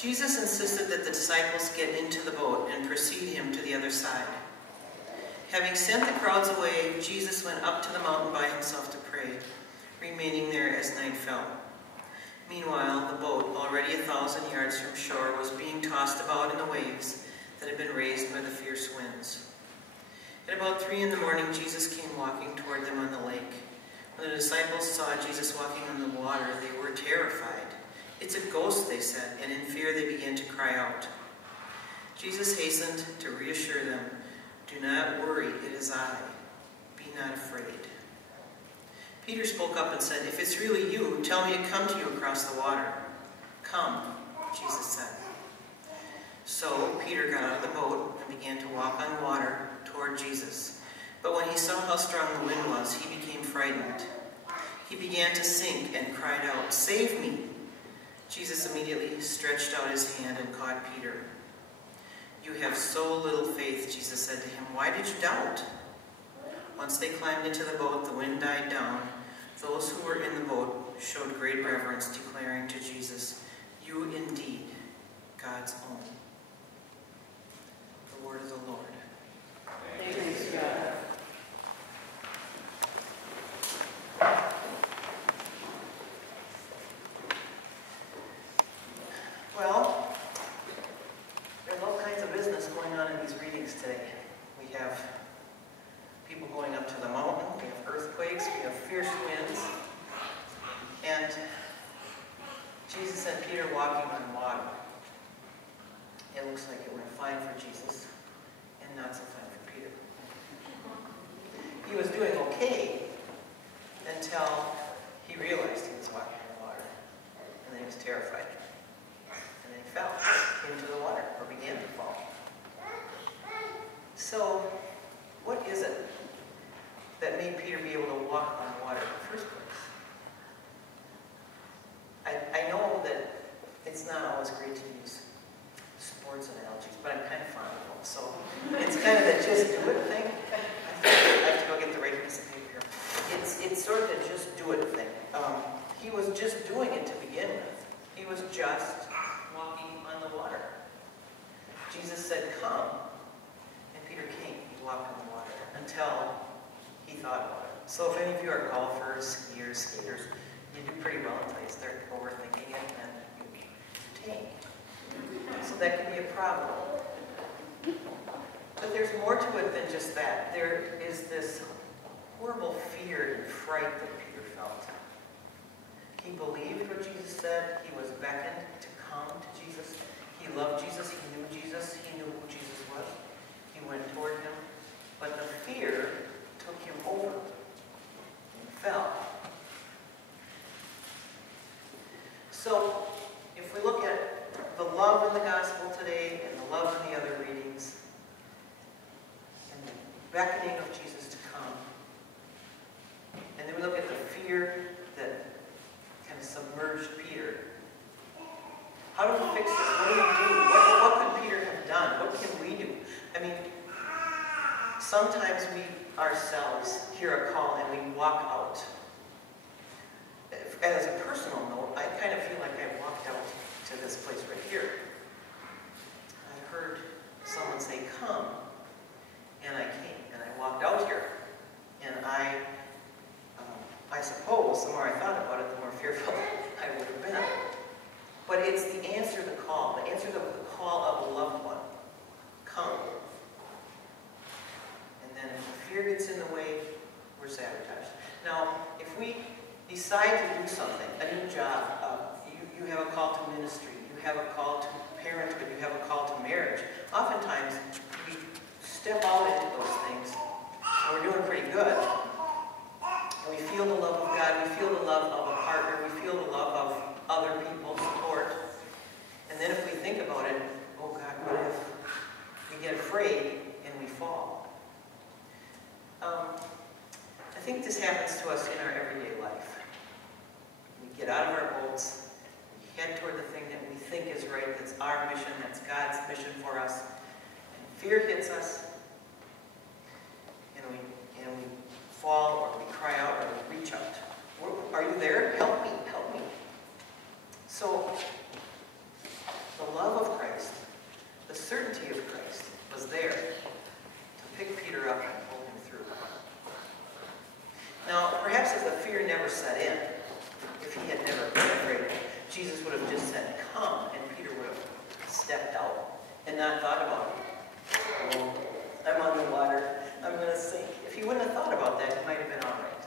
Jesus insisted that the disciples get into the boat and precede him to the other side. Having sent the crowds away, Jesus went up to the mountain by himself to pray, remaining there as night fell. Meanwhile, the boat, already 1,000 yards from shore, was being tossed about in the waves that had been raised by the fierce winds. At about 3 in the morning, Jesus came walking toward them on the lake. When the disciples saw Jesus walking on the water, they were terrified. "It's a ghost," they said, and in fear they began to cry out. Jesus hastened to reassure them, "Do not worry, it is I. Be not afraid." Peter spoke up and said, "If it's really you, tell me to come to you across the water." "Come," Jesus said. So Peter got out of the boat and began to walk on water toward Jesus. But when he saw how strong the wind was, he became frightened. He began to sink and cried out, "Save me!" Jesus immediately stretched out his hand and caught Peter. "You have so little faith," Jesus said to him. "Why did you doubt?" Once they climbed into the boat, the wind died down. Those who were in the boat showed great reverence, declaring to Jesus, "You indeed, God's own." The word of the Lord. Thanks be to God. Well, there's all kinds of business going on in these readings today. We have people going up to the mountain, we have earthquakes, we have fierce winds, and Jesus and Peter walking on water. It looks like it went fine for Jesus, and not so fine for Peter. He was doing okay until he realized he was walking on water, and then he was terrified. And then he fell into the water, or began to fall. So, what is it that made Peter be able to walk on water in the first place? I know that it's not always great to use sports analogies, but I'm kind of fond of them. So, it's kind of the just do it thing. I have to go get the right piece of paper here. It's sort of the just do it thing. He was just doing it to begin with. He was just walking on the water. Jesus said, "Come," and Peter came. He walked on the water until he thought about it. So if any of you are golfers, skiers, skaters, you do pretty well until you start overthinking it and you tank. So that can be a problem. But there's more to it than just that. There is this horrible fear and fright that Peter felt. He believed what Jesus said. He was beckoned to come to Jesus. He loved Jesus. He knew Jesus. He knew who Jesus was. He went toward him. But the fear took him over and fell. So, if we look at the love in the gospel today and the love in the other readings, and the beckoning of Jesus to come, and then we look at the fear that kind of submerged Peter, how do we fix this? What do we do? What could Peter have done? What can we do? I mean, sometimes we ourselves hear a call and we walk out. As a personal note, I kind of feel like I walked out to this place right here. I heard someone say, "Come," and I came, and I walked out here. And I suppose, the more I thought about it, the more fearful I would have been. But it's the answer to the call of a loved one. Come. And then if the fear gets in the way, we're sabotaged. Now, if we decide to do something, a new job, you have a call to ministry, you have a call to parenthood, you have a call to marriage, oftentimes we step out into those things and we're doing pretty good. And we feel the love of God, we feel the love of a partner, we feel the love of other people, support. And then if we think about it, oh God, what if we get afraid and we fall? I think this happens to us in our everyday life. We get out of our boats, we head toward the thing that we think is right, that's our mission, that's God's mission for us, and fear hits us, and we fall, or we cry out, or we reach out. Are you there? Help me, help me. So, the never set in, if he had never been afraid, Jesus would have just said, come, and Peter would have stepped out and not thought about it. Oh, I'm on the water. I'm going to sink. If he wouldn't have thought about that, it might have been all right.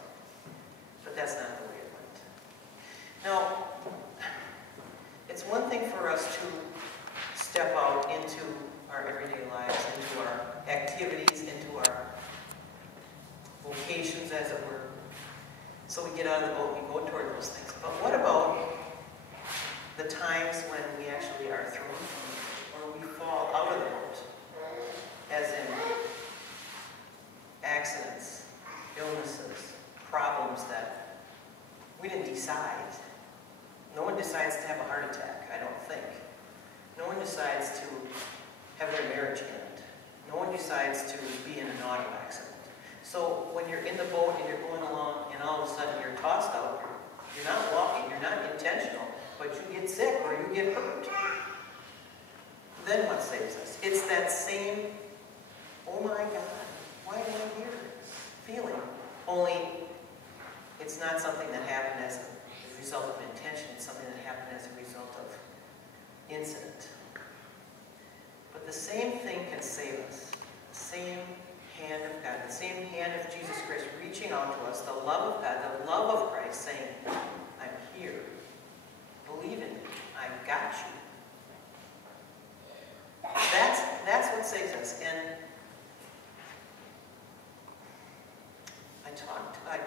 But that's not the way it went. Now, it's one thing for us to step out into our everyday lives, into our activities, into our vocations, as it were. So we get out of the boat and we go toward those things. But what about the times when we actually are thrown from the boat, or we fall out of the boat, as in accidents, illnesses, problems that we didn't decide. No one decides to have a heart attack, I don't think. No one decides to have their marriage end. No one decides to be in an auto accident. So when you're in the boat and you're going along and all of a sudden you're tossed out, you're not walking, you're not intentional, but you get sick or you get hurt. Then what saves us? It's that same, oh my God, why am I here? Feeling. Only it's not something that happened as a result of intention, it's something that happened as a result of incident. But the same thing can save us. The same hand of God, the same hand of Jesus Christ reaching out to us, the love of God, the love of Christ saying, I'm here. Believe in me. I've got you. That's what saves us. And I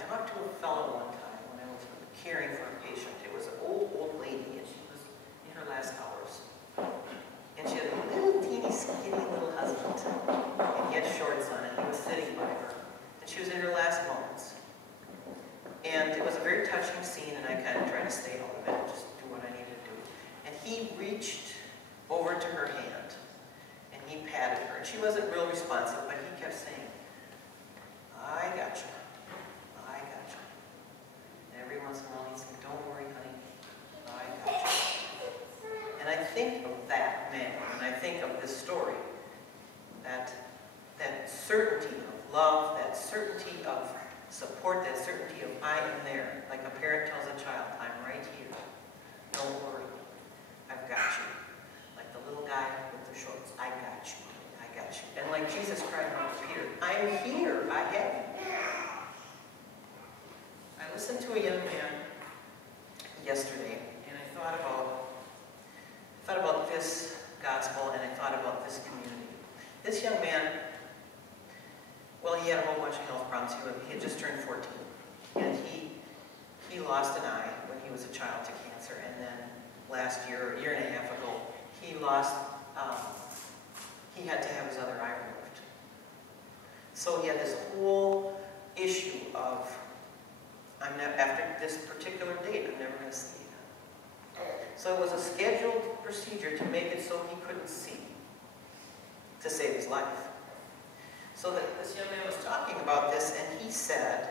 talked to a fellow one time when I was caring for a patient. It was an old lady, and she was in her last hours. And she had a little teeny skinny little husband. And he had shorts on, and he was sitting by her. And she was in her last moments. And it was a very touching scene, and I kind of tried to stay out of it and just do what I needed to do. And he reached over to her hand, and he patted her. And she wasn't real responsive, but he kept saying, I got you. I got you. And every once in a while he'd say, don't worry, honey. I got you. And I think of that man, and I think of this story, that certainty of love, that certainty of support, that certainty of I am there. Like a parent tells a child, I'm right here. Don't worry. I've got you. Like the little guy with the shorts, I got you. I got you. And like Jesus cried out to Peter, I'm here. I have you. I listened to a young man yesterday, and I thought about this gospel, and I thought about this community. This young man, well, he had a whole bunch of health problems. He had just turned 14, and he lost an eye when he was a child to cancer, and then last year, a year and a half ago, he had to have his other eye removed. So he had this whole issue of, after this particular date, I'm never going to see again. So it was a scheduled procedure to make it so he couldn't see, to save his life. So this young man was talking about this, and he said,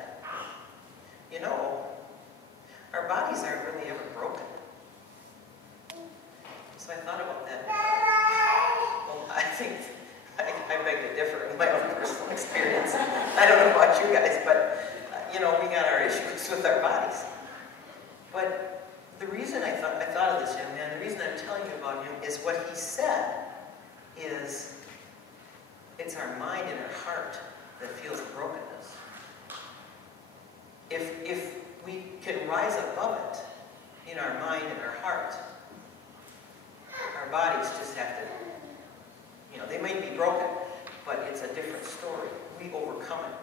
you know, our bodies aren't really ever broken. So I thought about that. Well, I think I beg to differ in my own personal experience. I don't know about you guys, but you know, we got our issues with our bodies. But the reason I thought of this young man, the reason I'm telling you about him, is what he said is, it's our mind and our heart that feels brokenness. If we can rise above it in our mind and our heart, our bodies just have to, you know, they might be broken, but it's a different story. We overcome it.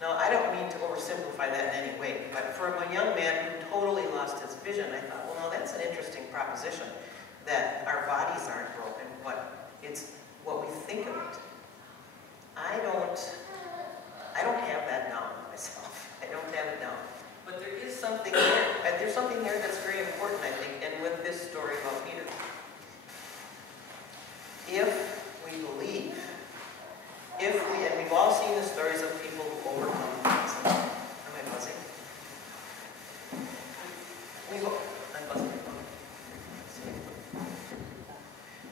Now, I don't mean to oversimplify that in any way, but for a young man who totally lost his vision, I thought, well, no, that's an interesting proposition, that our bodies aren't broken, but it's what we think of it. I don't have that down myself. I don't have it down. But there is something there. There's something there that's very important, I think, and with this story about Peter. If we believe, and we've all seen the stories of people who overcome things. Am I buzzing? I'm buzzing.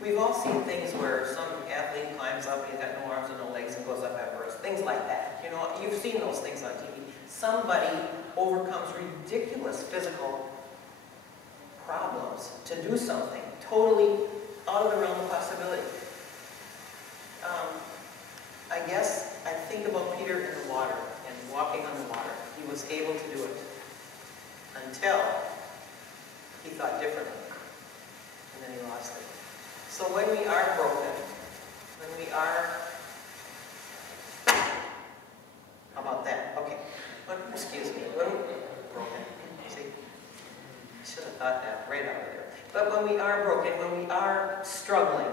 We've all seen things where some athlete climbs up, he's got no arms and no legs, and goes up Everest. Things like that. You know, you've seen those things on TV. somebody overcomes ridiculous physical problems to do something totally out of the realm of possibility. I guess I think about Peter in the water and walking on the water. He was able to do it until he thought differently, and then he lost it. So when we are broken, when we are, how about that? Okay, excuse me, when broken, see, I should have thought that right out of there. But when we are broken, when we are struggling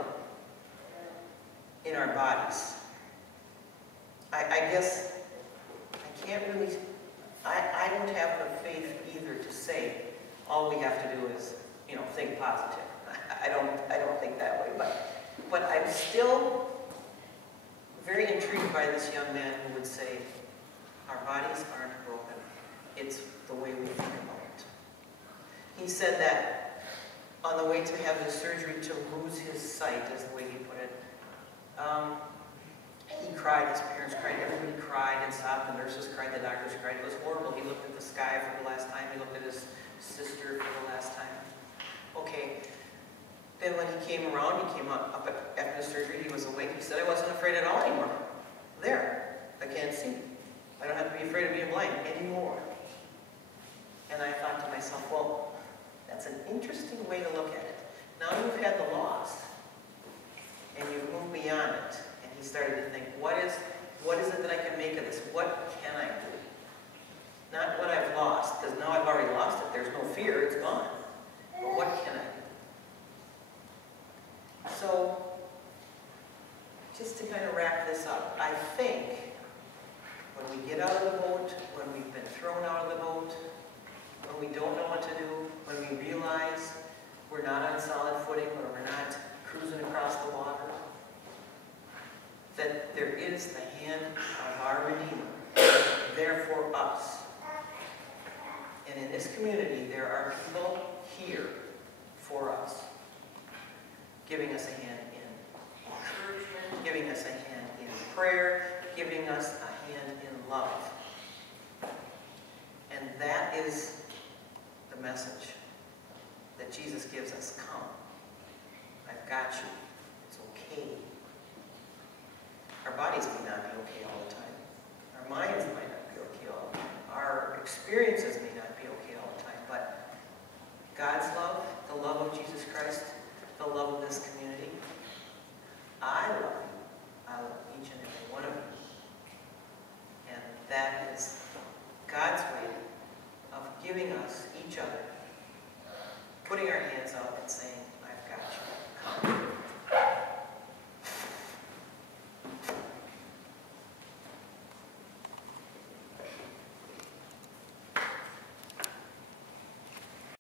in our bodies, I guess I can't really, I don't have the faith either to say all we have to do is, think positive. I don't think that way, but I'm still very intrigued by this young man who would say, our bodies aren't broken. It's the way we think about it. He said that on the way to have the surgery to lose his sight, is the way he put it. He cried, his parents cried, everybody cried and sobbed, the nurses cried, the doctors cried. It was horrible. He looked at the sky for the last time. He looked at his sister for the last time. Okay. Then when he came around, he came up after the surgery, he was awake. He said, I wasn't afraid at all anymore. There, I can't see. I don't have to be afraid of being blind anymore. And I thought to myself, well, that's an interesting way to look at it. Now you've had the loss, and you've moved beyond it. And he started to think, what is it that I can make of this? What can I do? Not what I've lost, because now I've already lost it. There's no fear, it's gone. But what can I do? So, just to kind of wrap this up, I think when we get out of the boat, when we've been thrown out of the boat, when we don't know what to do, when we realize we're not on solid footing, or we're not cruising across the water, that there is the hand of our Redeemer there for us. And in this community, there are people here for us, giving us a hand in encouragement, giving us a hand in prayer, giving us a hand in love. And that is the message that Jesus gives us. Come. I've got you. It's okay. Our bodies may not be okay all the time. Our minds might not be okay all the time. Our experiences may not be okay all the time. But God's love, the love of Jesus Christ, the love of this community, I love you. I love each and every one of you. And that is